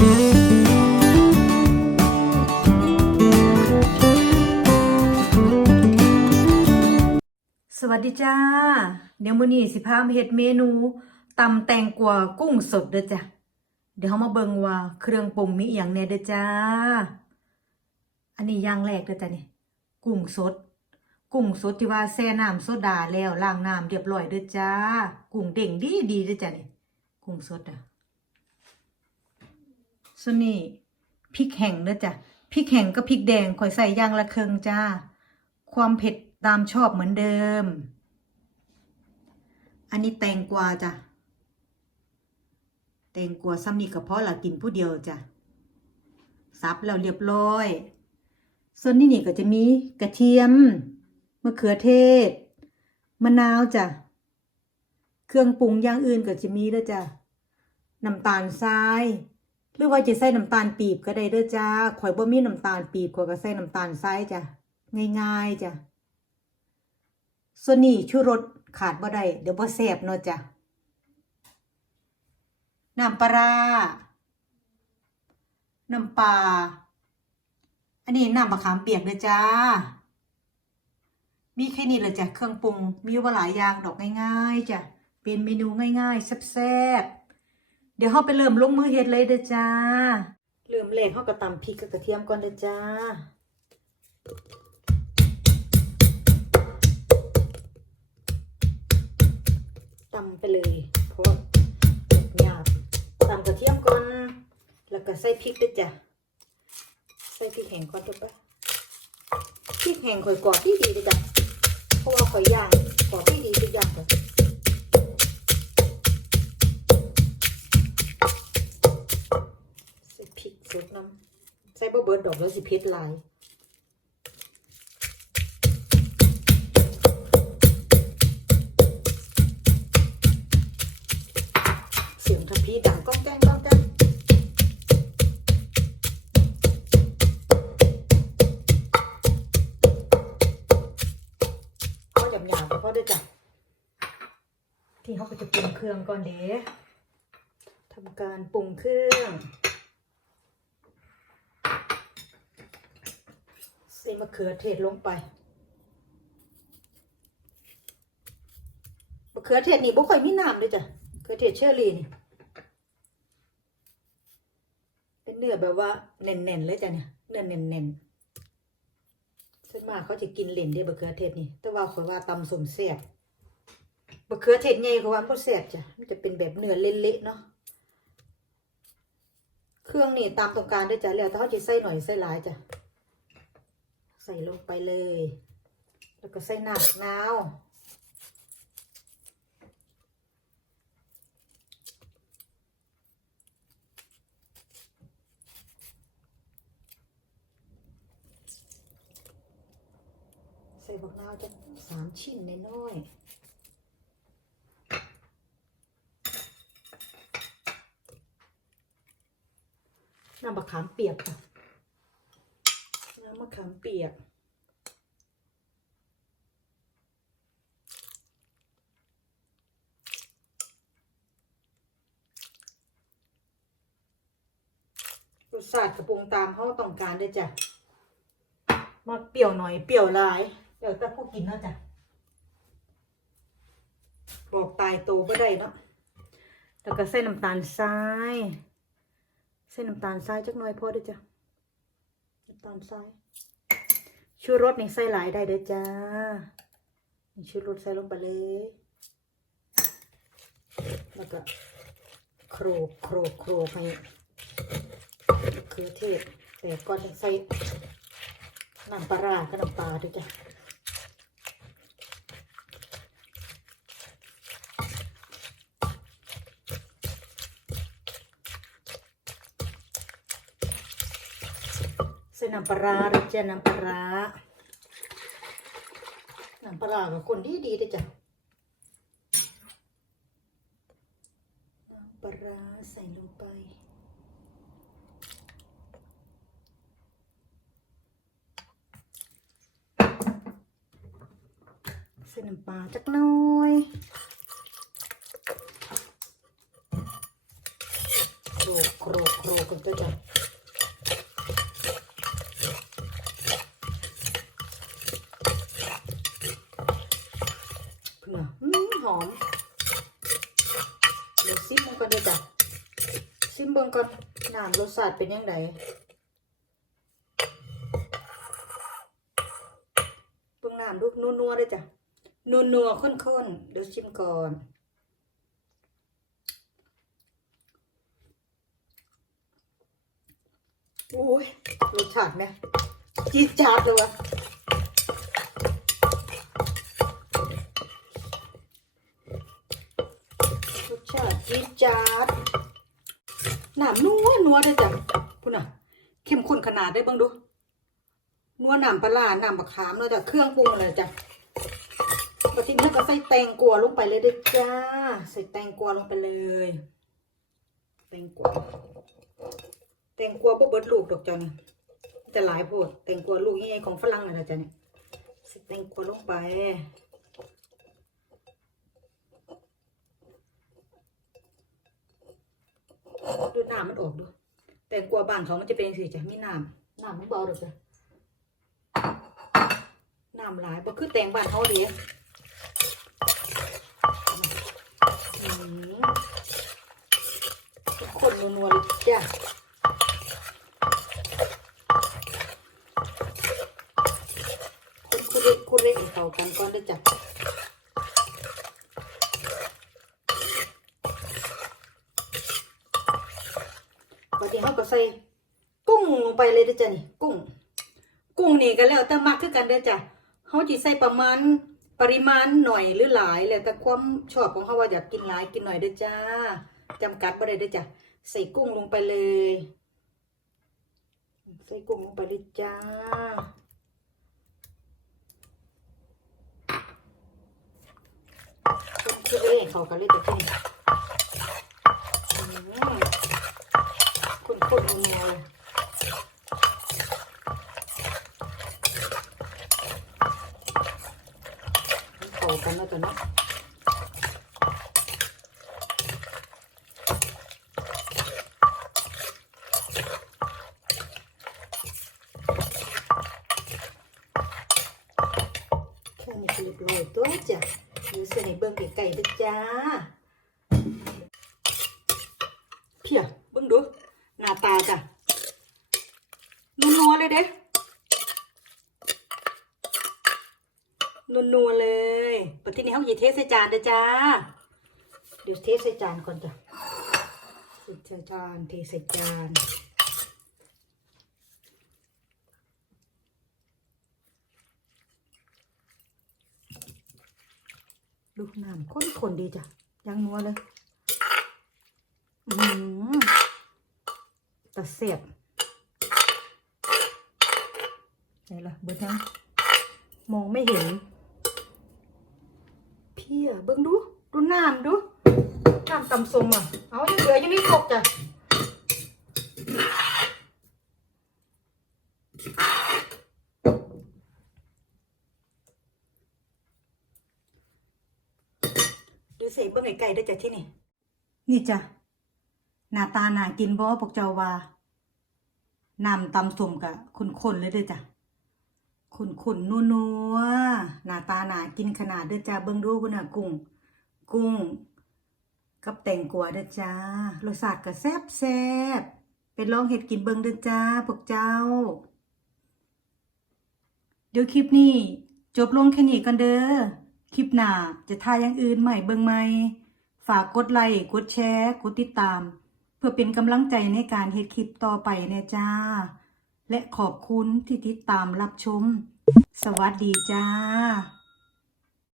สวัสดีจ้า เดี๋ยวมื้อนี้สิพามาเฮ็ดเมนูตำแตงกวากุ้งสดเด้อจ้ะ เดี๋ยวเฮามาเบิ่งว่าเครื่องปรุงมีอีหยังแหน่เด้อจ้า อันนี้อย่างแรกเด้อจ้ะนี่ กุ้งสด กุ้งสดที่ว่าแช่น้ำโซดาแล้วล้างน้ำเรียบร้อยเด้อจ้า กุ้งเด้งดีดีเด้อจ้ะนี่ กุ้งสดอะ ส่วนนี้พริกแห้งเด้อจ้ะพริกแห้งกับพริกแดงข่อยใส่ย่างละเครึ่งจ้า ความเผ็ดตามชอบเหมือนเดิม อันนี้แตงกวาจ้ะแตงกวาซ้ำนี่ก็เพราะละกินผู้เดียวจ้ะซับแล้วเรียบร้อย ส่วนนี้นี่ก็จะมีกระเทียมมะเขือเทศ มะนาวจ้ะ เครื่องปรุงอย่างอื่นก็จะมีแล้วจ้ะ น้ำตาลทราย หรือว่าจะใส่น้ำตาลปีบก็ได้เด้อจ้าข่อยบ่มีน้ำตาลปีบข่อยก็ใส่น้ำตาลทรายจ้ะง่ายๆจ้ะส่วนนี้ชูรสขาดบ่ได้เดี๋ยวบ่แซ่บเนาะจ้ะน้ำปลาร้าน้ำปลาอันนี้น้ำมะขามเปียกเด้อจ้า มีแค่นี้แหละจ้ะเครื่องปรุงมีว่าหลายอย่างดอกง่ายๆจ้ะเป็นเมนูง่ายๆแซ่บๆ เดี๋ยวเราไปเริ่มลงมือเฮ็ดเลยเด้อจ้า เริ่มแรกเราก็ตำพริกกับกระเทียมก่อนเด้อจ้าตำไปเลยเพราะหยาบตำกระเทียมก่อน แล้วก็ใส่พริกด้วยจ้ะ ใส่พริกแห้งก่อนถูกปะพริกแห้งข่อยกรอบที่ดีเลยจ้ะเพราะว่าข่อยย่างกรอบที่ดีทุกอย่างเลย ส่พริกสดน้ำใส่บะเบิดดอกแล้วสิเผ็ดหลายเสียงทัพพีดังก้องแก้งก้องแก้งก็หยาบหยาบๆเพราะด้วยจ้ะที่เขาก็จะปรุงเครื่องก่อนเด้ทำการปรุงเครื่อง ใส่มะเขือเทศลงไปมะเขือเทศนี่บ่ค่อยมีน้ำด้วยจ้ะมะเขือเทศเชอรี่นี่เป็นเนื้อแบบว่าแน่นๆเลยจ้ะเนี่ยเนื้อแน่นๆส่วนมากเขาจะกินเหล่นเด้บะเขือเทศนี่แต่ว่าขอยว่าตำสมแซ่บบะเขือเทศใหญ่เขาว่าบ่แซ่บจ้ะมันจะเป็นแบบเนื้อเละๆเนาะเครื่องนี่ตามต้องการด้วยจ้ะแล้วถ้าเขาจะใส่หน่อยใส่หลายจ้ะ ส่ลงไปเลย แล้วก็ใส่หน้ำมะนาวใส่บักนาวจะสามชิ้นน้อยน้ำมะขามเปียกค่ะ มะขามเปียก รสชาติกระปรุงตามเขาต้องการได้จ้ะมาเปรี้ยวหน่อยเปรี้ยวหลาย เดี๋ยวแต่ผู้กินเนาะจ้ะบอกตายโตก็ได้เนาะแล้วก็ใส่น้ำตาลทรายใส่น้ำตาลทรายจักหน่อยพอเด้จ้ะ ตาลทรายชูรสนี่ใส่หลายได้เด้อจ้าชูรสใส่ลงไปเลย แล้วก็โครกโครกโครกให้คือเทศแต่ก่อนจะใส่น้ำปลาร้าก็น้ำปลาด้วยจ้ะ ส่น้ำปลาร้าด้วยจ้ะน้ำปลาน้ำปลากับคนดีดีๆด้จ้ะน้ำปลาใส่ลงไปใส่น้ำปลาจักน่อยโครกโครกโครกก่อนตัวจ้ะเพื่ออื มหอมเดี๋ยวซิมมันก่อนเด้อจ้ะซิมเบิ่งก่อนน้ำรสชาติเป็นยังไงเบิ่งน้ำดูนัวๆเด้อจ้ะนัวๆข้นๆเดี๋ยวชิมก่อนโอ้ยรสชาติไหมจี๊ดจ๊าดเลยวะรสชาติ จี๊ดจ๊าดน้ำนัวนัวเด้จ้ะพุ่นน่ะ เข้มข้นขนาดได้บ้างดู นัวน้ำปลาร้าน้ำมะขามเนาจ้ะเครื่องปรุงอะไรจ้ะพอทีนี้ก็ใส่แตงกวลงไปเลยเด้อจ้า ใส่แตงกวลงไปเลย แตงกวแตงกวาบ่เบิดลูกดอกจ้ะนี่จะหลายโพดแตงกวลูกใหญ่ของฝรั่งน่ะนะจ้ะนี่ใส่แตงกวลงไป น้ำมันออกดูแตงกวาบ้านเขามันจะเป็นสิจ้ะมีน้ำน้ำมันเบาดอกจ้ะน้ำหลายบ่คือแตงบ้านเขาเดีอืมคนนัวๆเลยจ้ะ คุณคุณเล็กคุณเล็กให้เข้ากันก่อนเด้อจ้ะ พอดีเขาก็ใส่กุ้งลงไปเลยเด้อจ้ะนี่กุ้ง กุ้งนี่ก็แล้วแต่มักคือกันเด้อจ้ะเขาจิใส่ประมาณปริมาณหน่อยหรือหลายแล้วแต่ความชอบของเขาว่าอยากกินหลายกินหน่อยเด้อจ้าจำกัดบ่ได้เด้อจ้ะใส่กุ้งลงไปเลย ใส่กุ้งลงไปเลยจ้าคือเล่เขากันเล่นแต่ที่นี่คุณคุณเอเขากันแล้วกันเนาะแค่นี้ก็เรียจ้ะเดี๋ยวเสน เบิ่งไก่ๆด้วยจ้าเพียเบิ่งดูหน้าตาจ้ะนัวๆเลยเด้นัวๆเลยปัจจุบันนี้เขาหยิบเทสจานเด้อจ้า เดี๋ยวเทสจานก่อนจ้ะใส่จาน เทสจานลูกน้ำข้นๆดีจ้ะ ยังนัวเลย อืมะเสียบไหนล่ะเบิดยังมองไม่เห็น เพี่ยเบิ่งดู ดูน้ำดูน้ำตำสมอะ เอายังเหลืออยู่นี่ครบจ้ะดูสิเบิ่งไก่ได้จากที่นี่ นี่จ้ะ หน้าตาน่ากินบ่พวกเจ้าว่าน้ำตำสมกะข้นๆเลยเด้อจ้ะข้นๆนัวๆหน้าตาน่ากินขนาดเด้อจ้ะเบิ่งดูพุ่นน่ะกุ้ง กุ้ง กับแตงกวาเด้อจ้ารสชาติก็แซ่บแซ่บๆไปลองเฮ็ดกินเบิ่งเด้อจ้าพวกเจ้า เดี๋ยวคลิปนี้ จบลงแค่นี้กันเด้อคลิปหน้าจะถ่ายอย่างอื่นใหม่เบิ่งใหม่ฝากกดไลค์กดแชร์กดติดตาม เพื่อเป็นกำลังใจในการเฮ็ดคลิปต่อไปน่จ้า และขอบคุณที่ติดตามรับชม สวัสดีจ้า